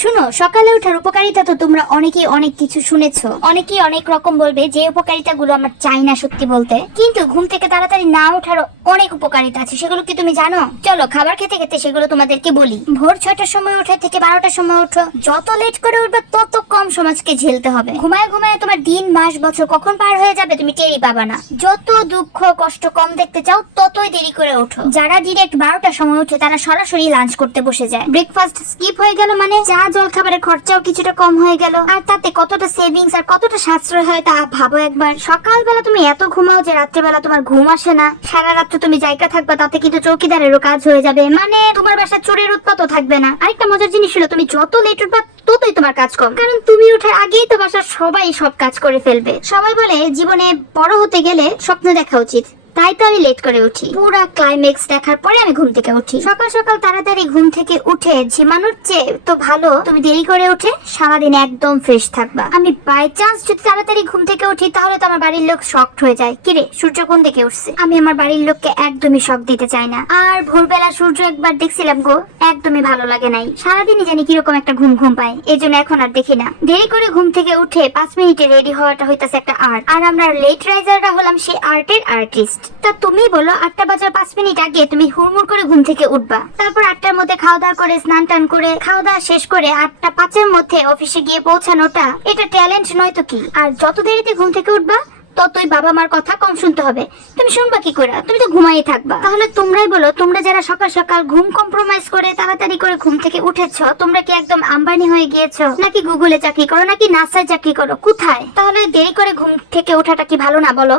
শুনো, সকালে ওঠার উপকারিতা তো তোমরা অনেকেই অনেক কিছু শুনেছো, অনেকেই অনেক রকম বলবে যে উপকারিতা গুলো আমার চাই না সত্যি বলতে, কিন্তু ঘুম থেকে তাড়াতাড়ি না ওঠারও অনেক উপকারিতা আছে। সেগুলো কি তুমি জানো? চলো খাবার খেতে খেতে সেগুলো তোমাদেরকে বলি। ভোর 6টার সময় ওঠা থেকে 12টার সময় ওঠো। যত লেট করে উঠবে তত কম সমাজকে ঝেলতে হবে। ঘুমায় ঘুমায় তোমার দিন মাস বছর কখন পার হয়ে যাবে তুমি টেরই পাবা না। যত দুঃখ কষ্ট কম দেখতে চাও ততই দেরি করে ওঠো। যারা ডিরেক্ট 12টার সময় ওঠে তারা সরাসরি লাঞ্চ করতে বসে যায়। ব্রেকফাস্ট স্কিপ হয়ে গেল মানে চা জল খাবারের খরচাও কিছুটা কম হয়ে গেল। আর তাতে কতটা সেভিংস আর কতটা সাশ্রয় হয় তা ভাবো একবার। সকালবেলা তুমি এত ঘুমাও যে রাত্রেবেলা তোমার ঘুম আসে না। সারা রাত্র তুমি জায়গা থাকবা, তাতে কিন্তু চৌকিদারেরও কাজ হয়ে যাবে, মানে তোমার বাসা চোরের উৎপাতও থাকবে না। আরেকটা মজার জিনিস হলো, তুমি যত লেট উঠবা ততই তোমার কাজ কম, কারণ তুমি ওঠার আগেই তো বাসার সবাই সব কাজ করে ফেলবে। সবাই বলে জীবনে বড় হতে গেলে স্বপ্ন দেখা উচিত, তাই তো আমি লেট করে উঠি। পুরা ক্লাইম্যাক্স দেখার পরে আমি ঘুম থেকে উঠি। সকাল সকাল তাড়াতাড়ি ঘুম থেকে উঠে ঝিমানোর চেয়ে তো ভালো তুমি দেরি করে উঠে সারাদিন একদম ফ্রেশ থাকবা। আমি বাই চান্স যদি তাড়াতাড়ি ঘুম থেকে উঠি তাহলে তো আমার বাড়ির লোক শকড হয়ে যায়, কিরে সূর্য কোন দিকে উঠছে। আমি আমার বাড়ির লোককে একদমই শক দিতে চাই না। আর ভোরবেলা সূর্য একবার দেখছিলাম গো, একদমই ভালো লাগে নাই। সারাদিনই জানি কিরকম একটা ঘুম ঘুম পায়, এই জন্য এখন আর দেখি না। দেরি করে ঘুম থেকে উঠে 5 মিনিটে রেডি হওয়াটা হইতাছে একটা আর্ট, আর আমরা লেট রাইজাররা হলাম সেই আর্টের আর্টিস্ট। তা তুমি বলো 8টা বাজার 5 মিনিট আগে তুমি হুড়মুড় করে ঘুম থেকে উঠবা, তারপর 8টার মধ্যে খাওয়া দাওয়া করে স্নান টান করে খাওয়া দাওয়া শেষ করে 8টা 5-এর মধ্যে অফিসে গিয়ে পৌঁছানোটা এটা ট্যালেন্ট নয় তো কি? আর যত দেরিতে ঘুম থেকে উঠবা ততই বাবা মার কথা কম শুনতে হবে। তুমি শুনবা কি করে? তুমি তো ঘুমাই থাকবা। তাহলে তোমরাই বলো, তোমরা যারা সকাল সকাল ঘুম কম্প্রোমাইজ করে তাড়াতাড়ি করে ঘুম থেকে উঠেছো, তোমরা কি একদম আম্বানি হয়ে গিয়েছো, নাকি গুগলে চাকরি করো, নাকি নাসায় চাকরি করো? কোথায়? তাহলে দেরি করে ঘুম থেকে ওঠাটা কি ভালো না বলো?